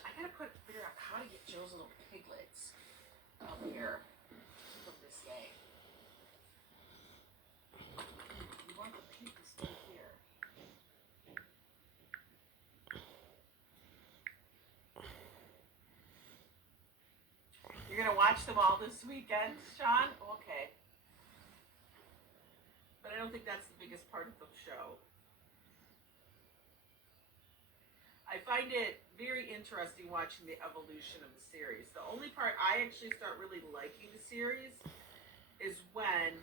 I gotta figure out how to get Joe's little piglets up here from this day. You want the pig to stay here. You're gonna watch them all this weekend, Sean? Okay. But I don't think that's the biggest part of the show. I find it very interesting watching the evolution of the series. The only part I actually start really liking the series is when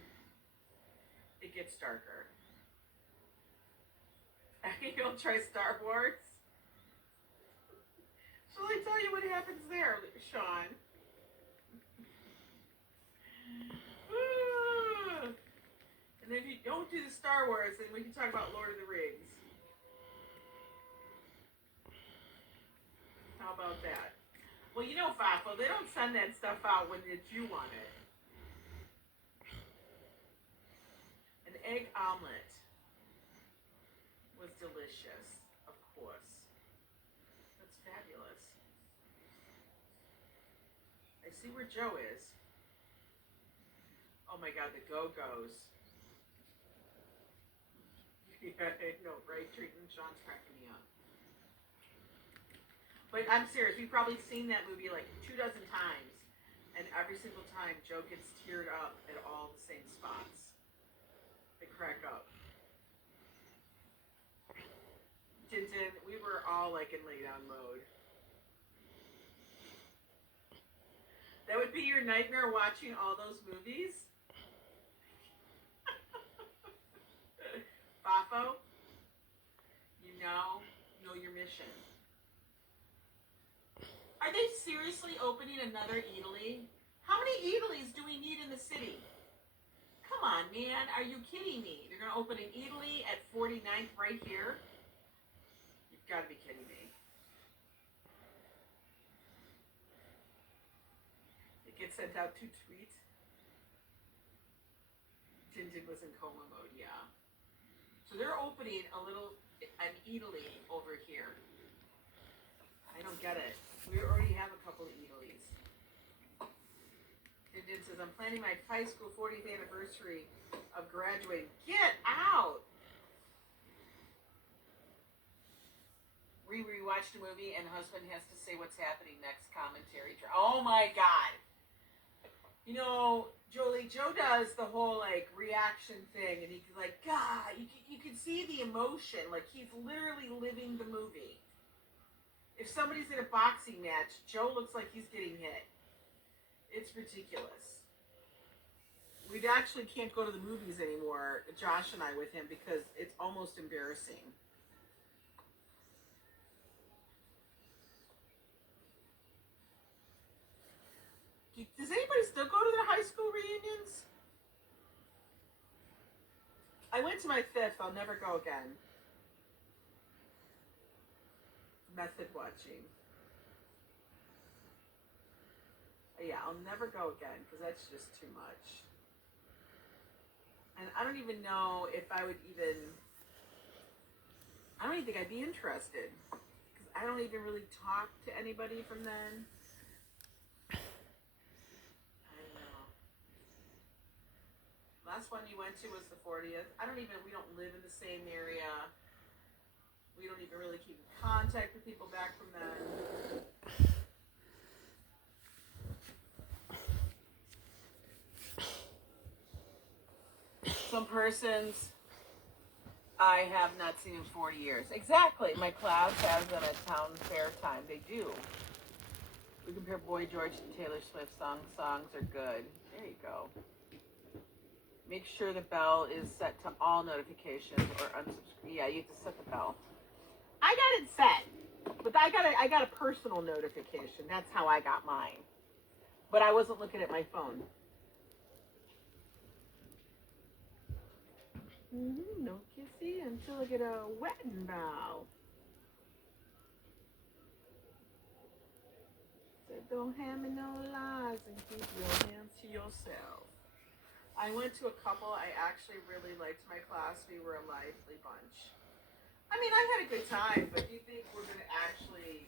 it gets darker. You'll try Star Wars? Shall I tell you what happens there, Sean? And if you don't do the Star Wars, then we can talk about Lord of the Rings. How about that? Well, you know, Fafo, they don't send that stuff out when you want it. An egg omelet was delicious, of course. That's fabulous. I see where Joe is. Oh my God, the Go-Go's. Yeah, I know, right? Treating Sean's cracking me up. But I'm serious, we've probably seen that movie like 24 times. And every single time, Joe gets teared up at all the same spots. They crack up. Tintin, we were all like in lay down mode. That would be your nightmare, watching all those movies? Fafo, you know your mission. Are they seriously opening another Italy? How many Italys do we need in the city? Come on, man, are you kidding me? They're going to open an Italy at 49th right here? You've got to be kidding me. It gets sent out to tweet. Tintin was in coma mode, yeah. So they're opening an Italy over here. I don't get it. We already have a couple of Italys. Tintin says, I'm planning my high school 40th anniversary of graduating. Get out! We rewatched a movie and husband has to say what's happening next commentary. Oh my God. You know, Jolie, Joe does the whole like reaction thing, and he's like, God, you can see the emotion, like he's literally living the movie. If somebody's in a boxing match, Joe looks like he's getting hit. It's ridiculous. We actually can't go to the movies anymore, Josh and I, with him, because it's almost embarrassing. Does anybody still go to their high school reunions? I went to my 5th. I'll never go again. Method watching. Yeah, I'll never go again because that's just too much. And I don't even know if I would even... I don't even think I'd be interested. Because I don't even really talk to anybody from then. Last one you went to was the 40th. We don't live in the same area. We don't even really keep in contact with people back from then. Some persons I have not seen in 40 years. Exactly. My class has them at town fair time. They do. We compare Boy George to Taylor Swift songs. Songs are good. There you go. Make sure the bell is set to all notifications or unsubscribe. Yeah, you have to set the bell. I got it set, but I got a personal notification. That's how I got mine. But I wasn't looking at my phone. No kissy until I get a wedding bow. Said don't hand me no lies and keep your hands to yourself. I went to a couple. I actually really liked my class. We were a lively bunch. I mean, I had a good time, but do you think we're going to actually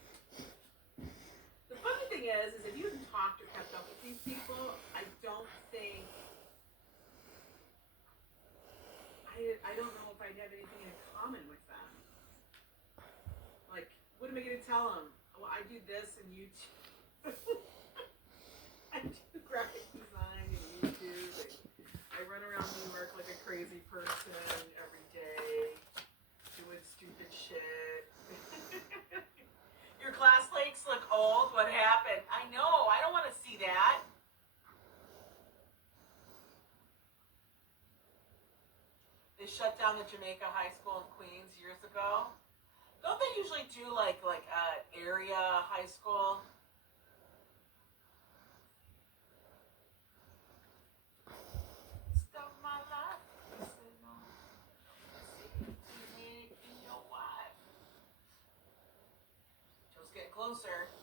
am I going to tell them? Well, I do this and YouTube. I do graphic design and YouTube. And I run around New York like a crazy person every day, doing stupid shit. Your class lakes look old. What happened? I know. I don't want to see that. They shut down the Jamaica High School in Queens years ago. Don't they usually do like area high school? Stuff my life. I said no. You know why? Just getting closer.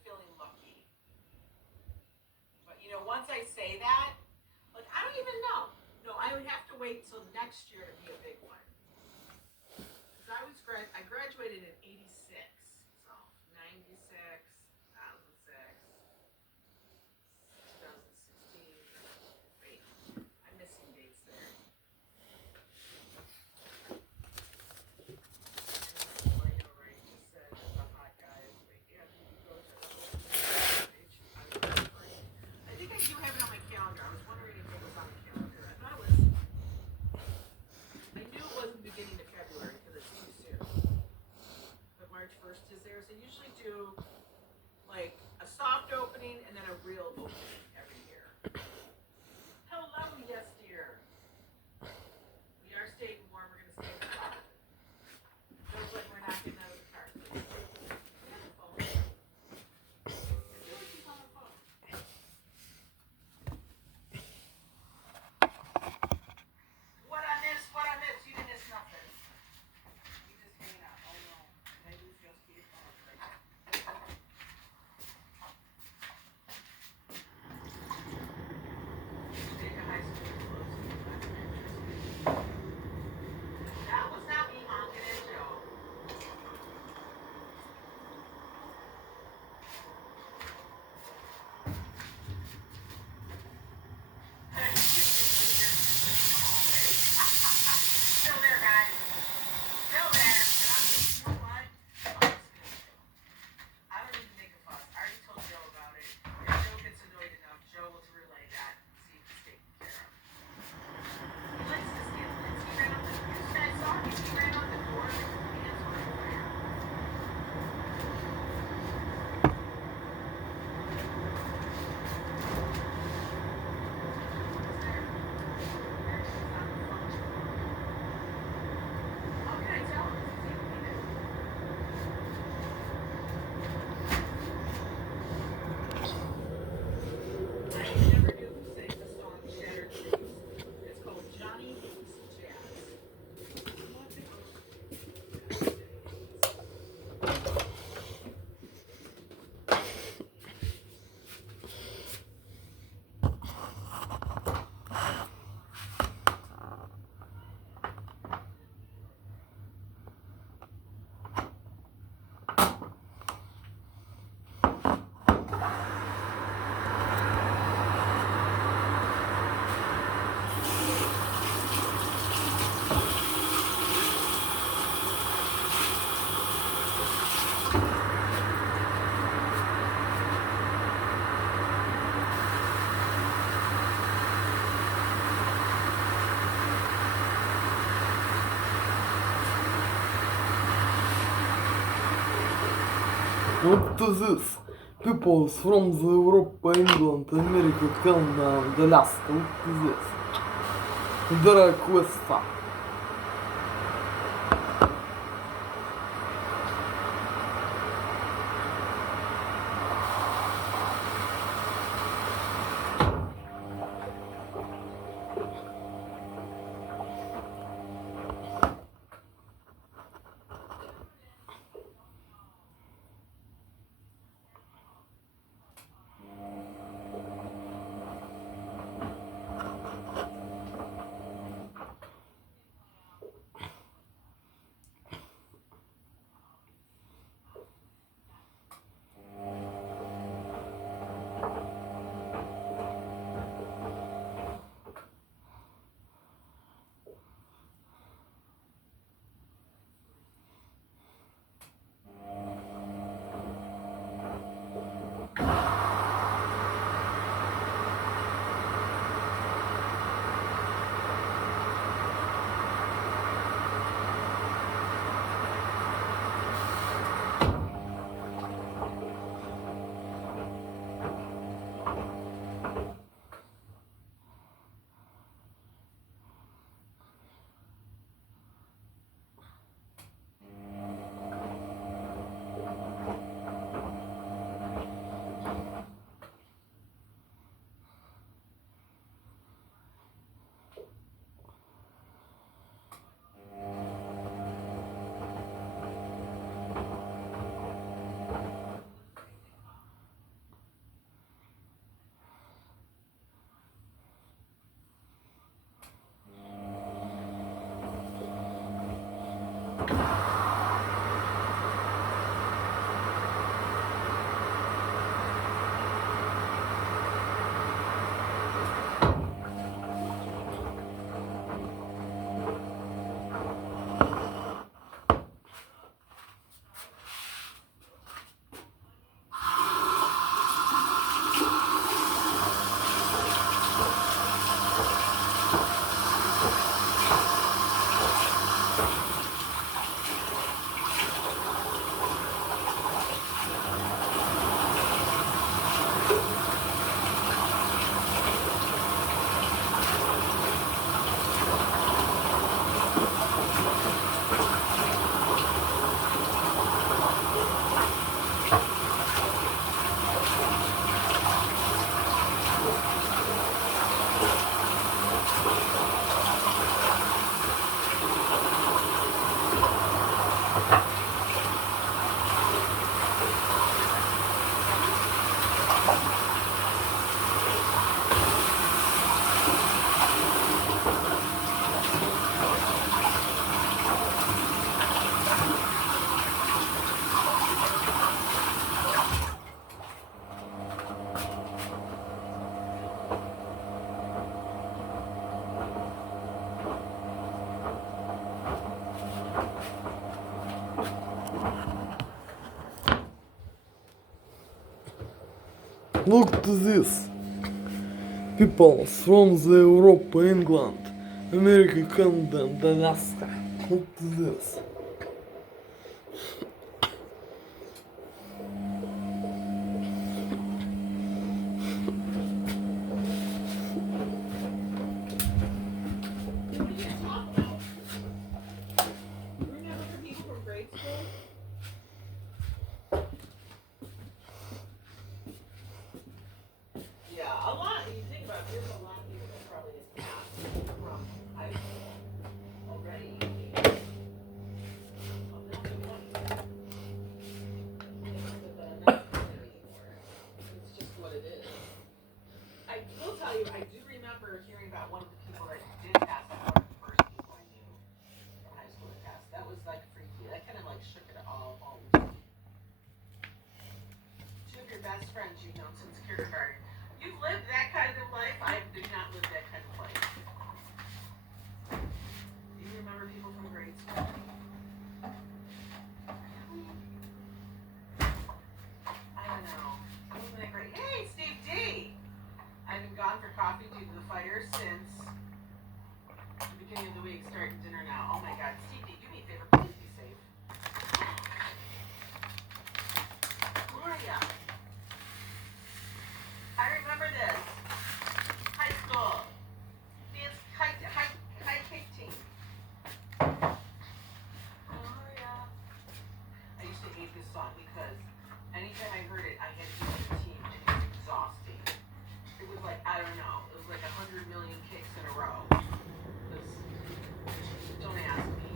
Feeling lucky. But you know, once I say that, like I don't even know. No, I would have to wait till next year to be a big one. Because I graduated in 86. So 96, 2006, 2016. Wait, I'm missing dates there. They usually do like a soft opening and then a real opening every year. Hello, yes dear. We are staying warm. We're going to stay in the car. Feels like we're not getting out of the car. Please. What I miss? You didn't miss nothing. You just hanging out. Oh no. Maybe it's just keep on. That was not me honking at Joe. Still there, guys. Still there. And I'm just, you know what? I don't need to make a fuss. I already told Joe about it. If Joe gets annoyed enough, Joe will relay that and see if it's taken care of. He likes to steal things. He ran out the door. You guys saw him. He ran out the door and his hands were on fire. How can I tell him? He's even in it. I never knew who sang the song Shattered Dreams. It's called Johnny Hates Jazz. What to this? People from the Europe, England, America, Canada, and Alaska. What is this? Dara questa. Look to this. People from the Europe, England, America, Canada, and Alaska. Look to this. What are you talking about? Remember the people from grade school? Yeah, a lot. You think about it, there's a lot of people that probably didn't pass from high school already. Well, now they want to. They don't live that anymore. It's just what it is. I will tell you, I do remember hearing about one of the people that did pass. One of the first people I knew from high school that passed. That was like freaky. That kind of like shook it all. Two of your best friends you've known since kindergarten. You've lived that kind of life. I did not live that kind of life. Do you remember people from grade school? I don't know. Wasn't that great? Hey, Steve D! I've been gone for coffee due to the fire since the beginning of the week, starting dinner now. Oh my god, Steve D, do me a favor, please be safe. Gloria. I remember this. High school. Dance high kick team. Gloria. I used to hate this song because anytime I heard it, I had to do the team and it was exhausting. It was like, I don't know, it was like 100 million kicks in a row. Don't ask me.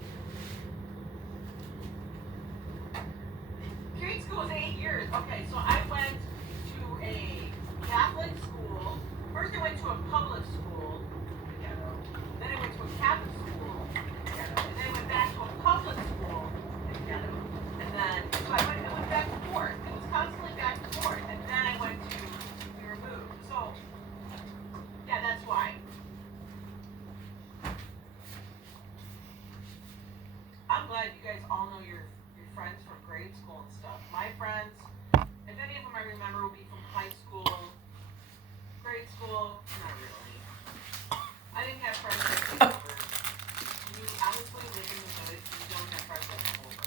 Grade school was 8 years. Okay, so I went to a Catholic school. First I went to a public school, ghetto. Then I went to a Catholic school, ghetto. And then I went back to a public school, ghetto. And then, so I went back and forth. It was constantly back and forth. And then I went to, we were moved. So, yeah, that's why. I'm glad you guys all know your friends from grade school and stuff. My friends, if any of them I remember, will be from high school, grade school, not really. I didn't have friends that came over. You honestly live in the hood, you don't have friends that come over.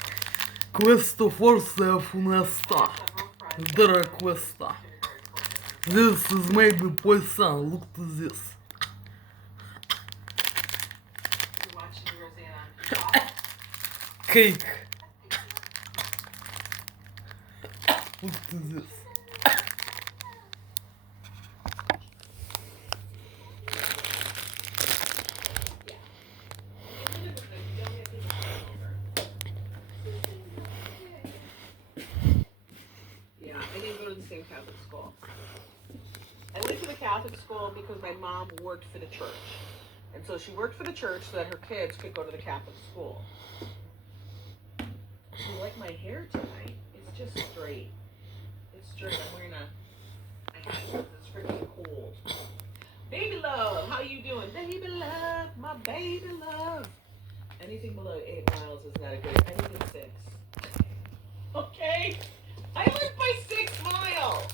Questo forse è funesta. Dara questa. This is maybe poison. Look to this. You're watching Roseanne. Cake. Look to this. Yeah, I didn't go to the same Catholic school. I went to the Catholic school because my mom worked for the church. And so she worked for the church so that her kids could go to the Catholic school. You like my hair tonight? It's just straight. It's straight. I'm wearing a hat because it's freaking cold. Baby love, how you doing? Baby love, my baby love. Anything below 8 miles is not a good. Anything 6. Okay? I live by 6 miles.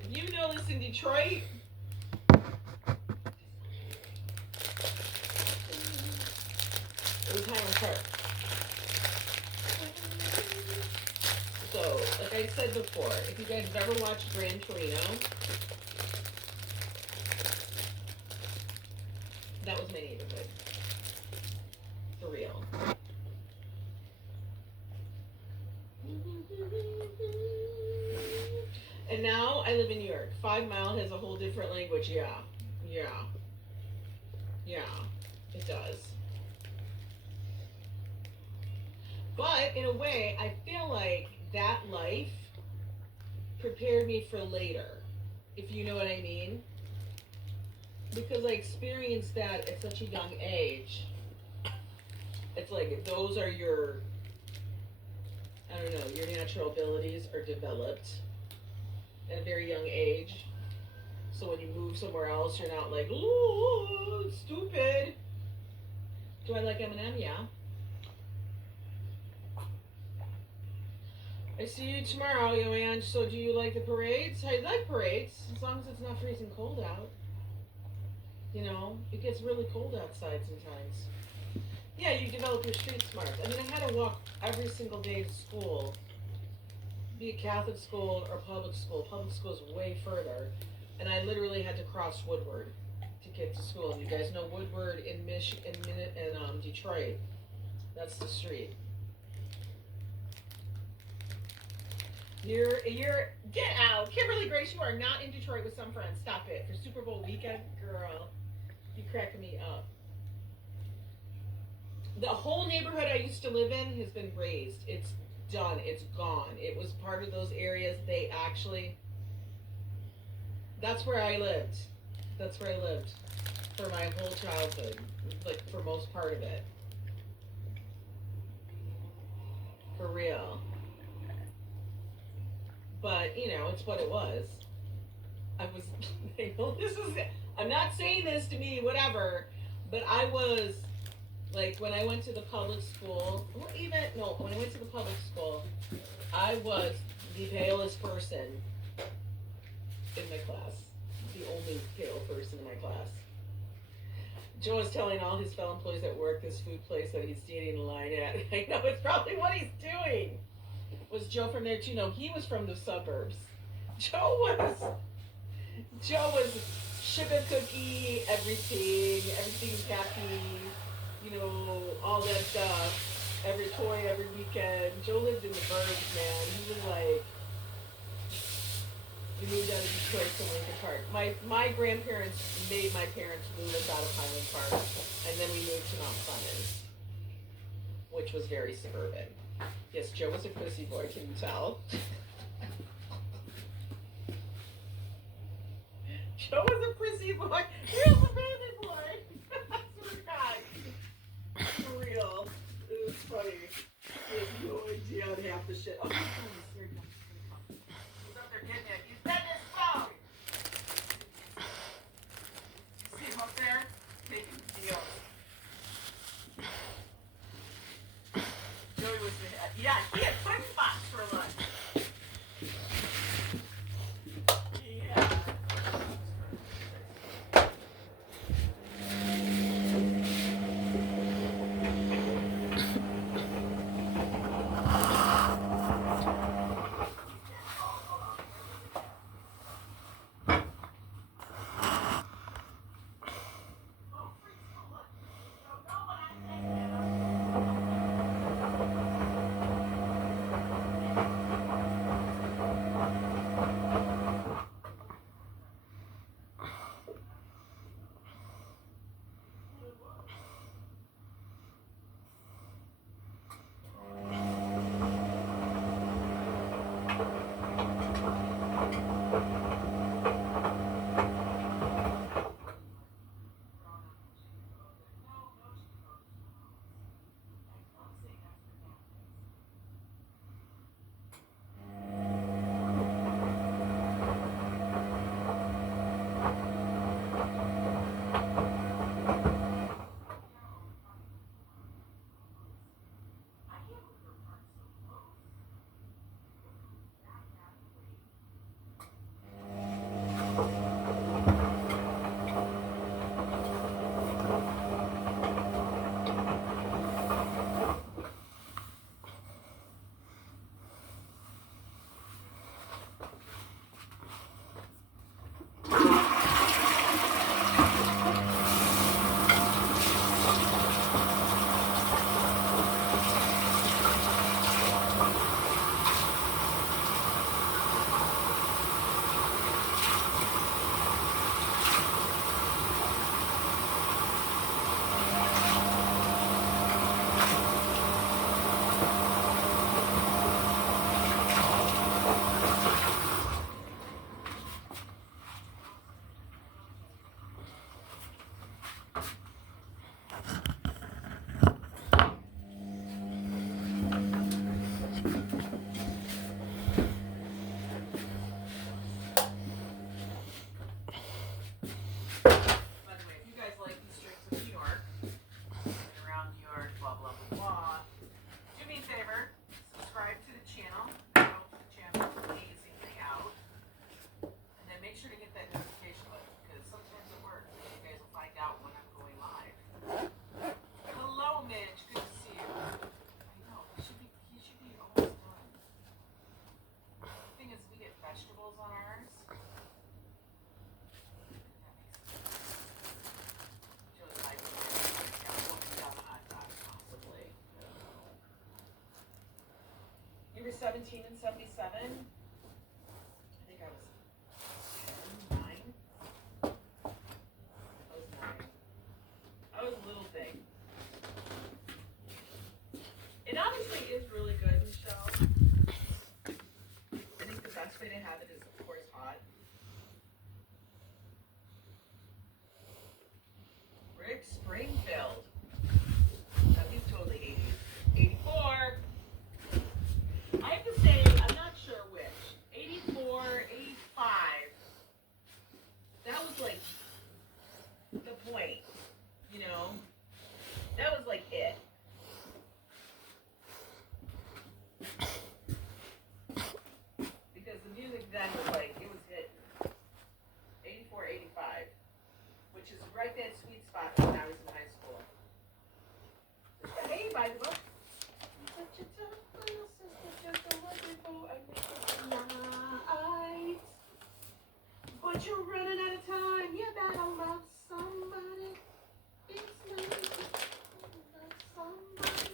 If you know this in Detroit. It was Highland Park. So, like I said before, if you guys have ever watched Gran Torino, that was my neighborhood. For real. And now I live in New York. 5 Mile has a whole different language. Yeah, it does. But in a way, I feel like that life prepared me for later, if you know what I mean. Because I experienced that at such a young age. It's like those are your, I don't know, your natural abilities are developed at a very young age. So when you move somewhere else, you're not like, ooh, stupid. Do I like Eminem? Yeah. I see you tomorrow, Joanne. So do you like the parades? I like parades, as long as it's not freezing cold out. You know, it gets really cold outside sometimes. Yeah, you develop your street smarts. I mean, I had to walk every single day to school, be it Catholic school or public school. Public school is way further, and I literally had to cross Woodward to get to school. You guys know Woodward in Detroit. That's the street. You're get out, Kimberly Grace. You are not in Detroit with some friends. Stop it for Super Bowl weekend, girl. You cracking me up. The whole neighborhood I used to live in has been razed. It's done. It's gone. It was part of those areas. They actually. That's where I lived. That's where I lived for my whole childhood, like for most part of it. For real. But, you know, it's what it was. I was, this is, I'm not saying this to me, whatever, but I was, like, when I went to the public school, when I went to the public school, I was the palest person in my class. The only pale person in my class. Joe was telling all his fellow employees at work, this food place that he's standing in line at. I know, it's probably what he's doing. Was Joe from there too? No, he was from the suburbs. Joe was sugar cookie, everything's happy, you know, all that stuff. Every toy, every weekend. Joe lived in the burbs, man. He was like, we moved out of Detroit to Lincoln Park. My grandparents made my parents move us out of Highland Park, and then we moved to Mount Clemens, which was very suburban. Yes, Joe was a pussy boy, can you tell? Joe was a prissy boy. He was a baby boy. I swear to God. For real. It was funny. He has no idea on half the shit. Oh, here he comes. He's up there getting it. He's getting his phone. You see him up there? Taking deals. Joey was yeah, he had Twix box for lunch. Yeah. 17 and 77. I think I was 10, 9. I was 9. I was a little thing. It obviously is really good, Michelle. I think the best way to have it is, of course, hot. Rick Springfield. Now he's totally 80s. 84. I have to say, I'm not sure which. 84, 85. That was like the point, you know? That was like it. Because the music then was like, it was hit. 84, 85. Which is right that sweet spot when I was in high school. Hey, by the book. Such a tough little sister, just a wonderful night. But you're running out of time. You better love somebody. It's nice to love somebody.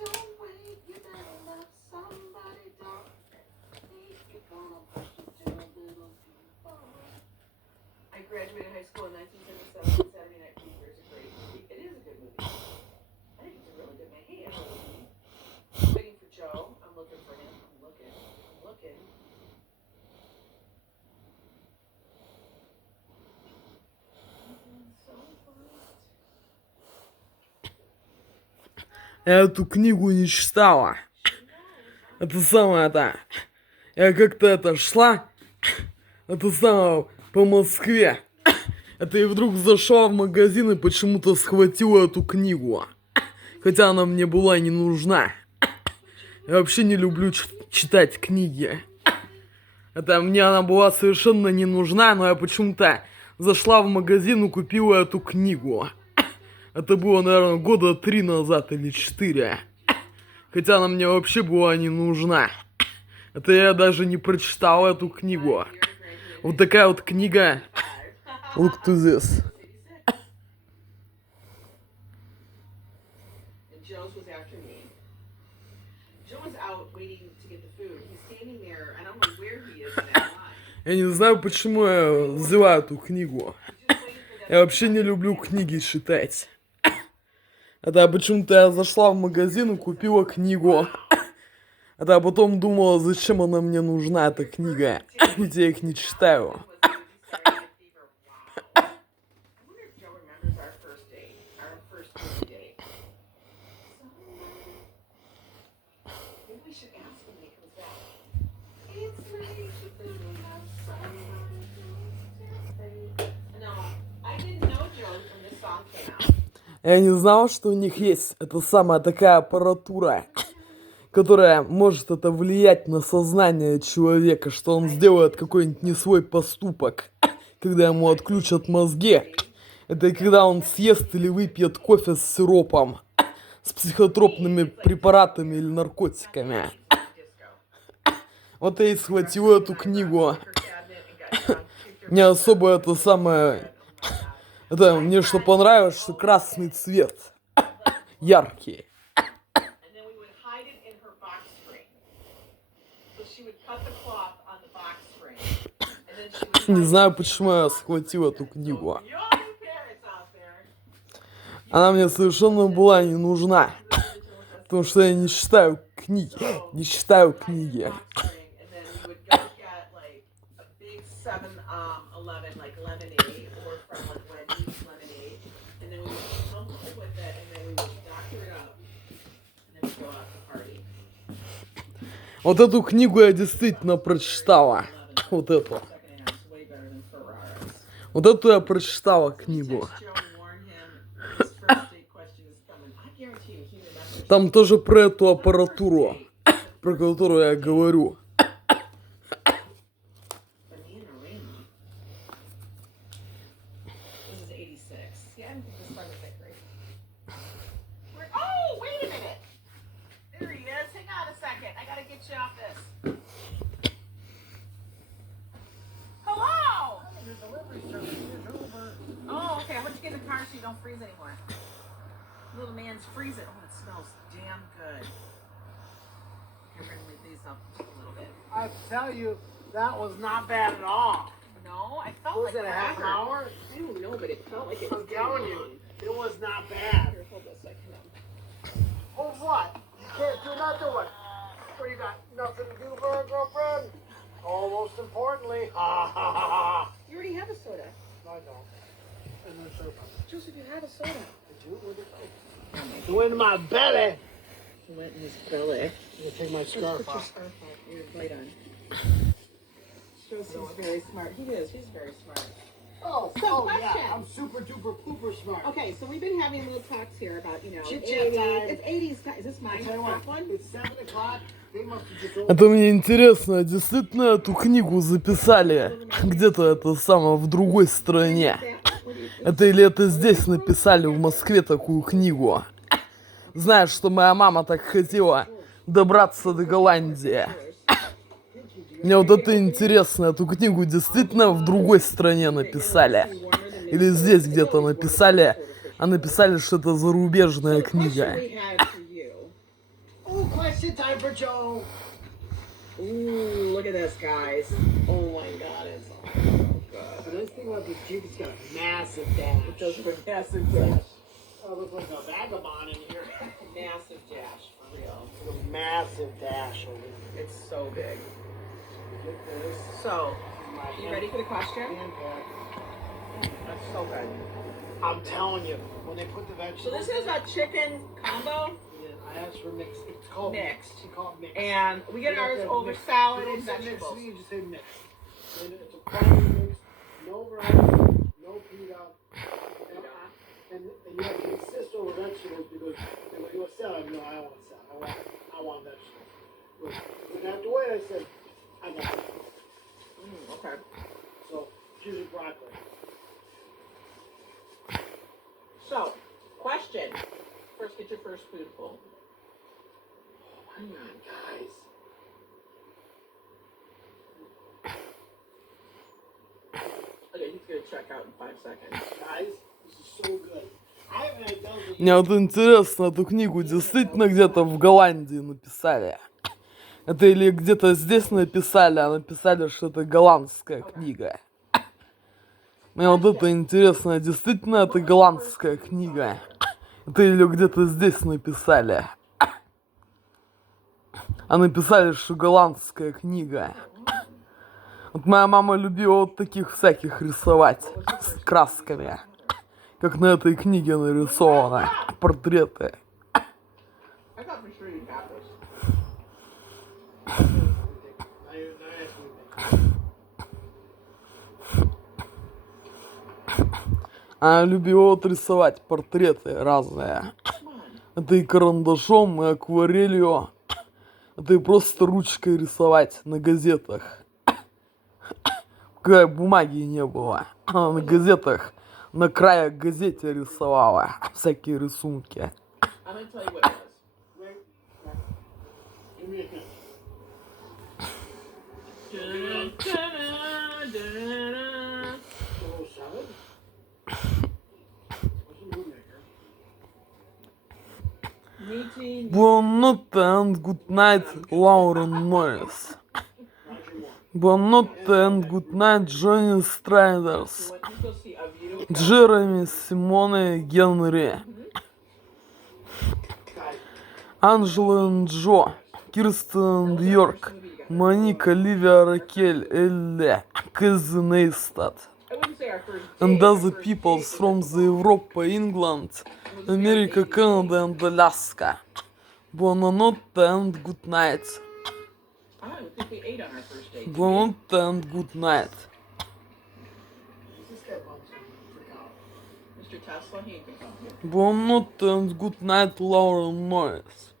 Don't wait. You better love somebody. Don't think you're gonna push it to a little too far. I graduated high school in 1977. Saturday Night Fever is a great movie. It is a good movie. I think it's a really good movie. Hey, Emily. I'm waiting for Joe. I'm looking for him. I'm looking. Я эту книгу не читала. Это самое-то. Я как-то это шла. Это самое по Москве. Это и вдруг зашла в магазин и почему-то схватила эту книгу. Хотя она мне была не нужна. Я вообще не люблю читать книги. Это мне она была совершенно не нужна, но я почему-то зашла в магазин и купила эту книгу. Это было, наверное, года 3 назад или 4. Хотя она мне вообще была не нужна. Это я даже не прочитал эту книгу. Вот такая вот книга. Look to this. Joe's was after me. Joe was out waiting to get the food. He's standing there. I don't know where he is in that line. Я не знаю, почему я взяла эту книгу. Я вообще не люблю книги читать. Это почему-то я зашла в магазин и купила книгу. Это потом думала, зачем она мне нужна, эта книга. Ведь я их не читаю. Я не знал, что у них есть эта самая такая аппаратура, которая может это влиять на сознание человека, что он сделает какой-нибудь не свой поступок, когда ему отключат мозги. Это когда он съест или выпьет кофе с сиропом, с психотропными препаратами или наркотиками. Вот я и схватил эту книгу. Не особо это самое... Это мне что понравилось, что красный цвет. Яркий. Не знаю, почему я схватил эту книгу. Она мне совершенно была не нужна. Потому что я не читаю книги. Не читаю книги. Вот эту книгу я действительно прочитала. Вот эту. Вот эту я прочитала книгу. Там тоже про эту аппаратуру, про которую я говорю. So you don't freeze anymore. Little man's freezing. Oh, it smells damn good. Here, we're gonna leave these up just a little bit. I tell you, that was not bad at all. No, I felt Was like it a half an forever. hour? I don't know, but it felt like it was I'm telling going you, on. it was not bad. Here, hold this. I can. Hold what? You can't do nothing with it. What, you got nothing to do for a girlfriend? Oh, most importantly, ha ha ha ha. You already have a soda. No, I don't. I'm not sure about it. Joseph, you had a soda. Did you? Where'd it go? It went in my belly. It went in his belly. I'm gonna take my scarf Put your off. scarf off. Your light on. Joseph's very smart. He is. He's very smart. Oh, So, oh question. yeah, I'm super duper pooper smart. Okay, so we've been having little talks here about, you know, Chit-chat 80s. time. It's 80s time. Is this mine? I tell you Top what, one? it's 7 o'clock. They must have just Это мне интересно, действительно эту книгу записали где-то это самое в другой стране? Это или это здесь написали в Москве такую книгу? Знаешь, что моя мама так хотела добраться до Голландии. Мне вот это интересно, эту книгу действительно в другой стране написали? Или здесь где-то написали, а написали, что это зарубежная книга? Oh, question time for Joe. Ooh, look at this, guys. Oh my god, it's so good. The nice thing about this Jeep, it's got a massive dash. It does have a massive dash. Oh, looks like a vagabond in here. Massive dash, for real. It's a massive dash over here. It's so big. Get this. So, My you ready for the question? hand pad. That's so good. I'm telling you, when they put the So vegetables this is a chicken combo, in, I asked for mixed. It's called Mixed. It's called mixed. and we get You have ours to over mix. salad You and don't say mixed, vegetables. you just say mixed. And it's a quality mix, no rice, no pita. And you have to insist over vegetables because they go, you want salad? No, I don't want salad. I want vegetables. When I have to wait, I said, I got it. Okay. So, choose your broccoli. So, question. First, get your first spoonful. Oh my God, guys. Okay, he's gonna check out in 5 seconds. Guys, this is so good. I haven't had those in Мне вот интересно, эту книгу действительно где-то в Голландии написали? Это или где-то здесь написали, а написали, что это голландская книга? Мне вот это интересно, действительно это голландская книга? Это или где-то здесь написали? А написали, что голландская книга. Вот моя мама любила вот таких всяких рисовать с красками. Как на этой книге нарисовано. Портреты. I thought for sure you'd have this. Она любила вот рисовать портреты разные. Это и карандашом, и акварелью. Это и просто ручкой рисовать на газетах. Когда бумаги не было. Она на газетах, на краях газете рисовала всякие рисунки. I'm gonna tell you what it is. Wait. Give me a hint. Little salad? What's a mood maker? Meaty. Buonanotte and good night, Lauren Norris. Roger Moore. Buonanotte and good night, Johnny Striders. What you go see a video. Джереми, Симоне, Генри. Guys, Анжела и Джо. Кирстен Йорк. Моника, Ливия, Ракель, Элле. Кэзи Нейстад. I wouldn't say our first date. And our other first peoples date from was the Europe, England, America, Canada and Alaska. Buonanotte and good night. I don't think we ate on our first date. Buonanotte and good night. this guy bumps me for college. Mr. Tesla, he ain't gonna come here. Buonanotte and good night, Lauren Morris.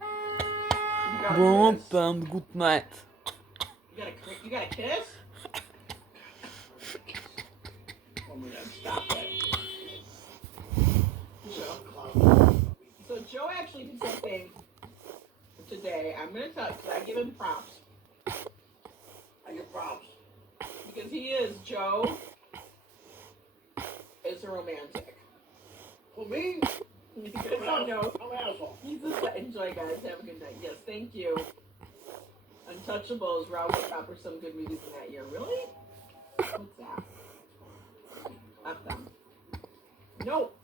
You got a Buonanotte kiss? and good night. You got a kiss? Oh my god, stop it. So Joe actually did something today. I'm gonna tell you, I give him props. I get props. Because he is, Joe is a romantic. For me? Oh no. I'm an asshole. He's just enjoy guys. Have a good night. Yes, thank you. Untouchables, Robert Cop were some good movies in that year. Really? What's that? F them. Nope.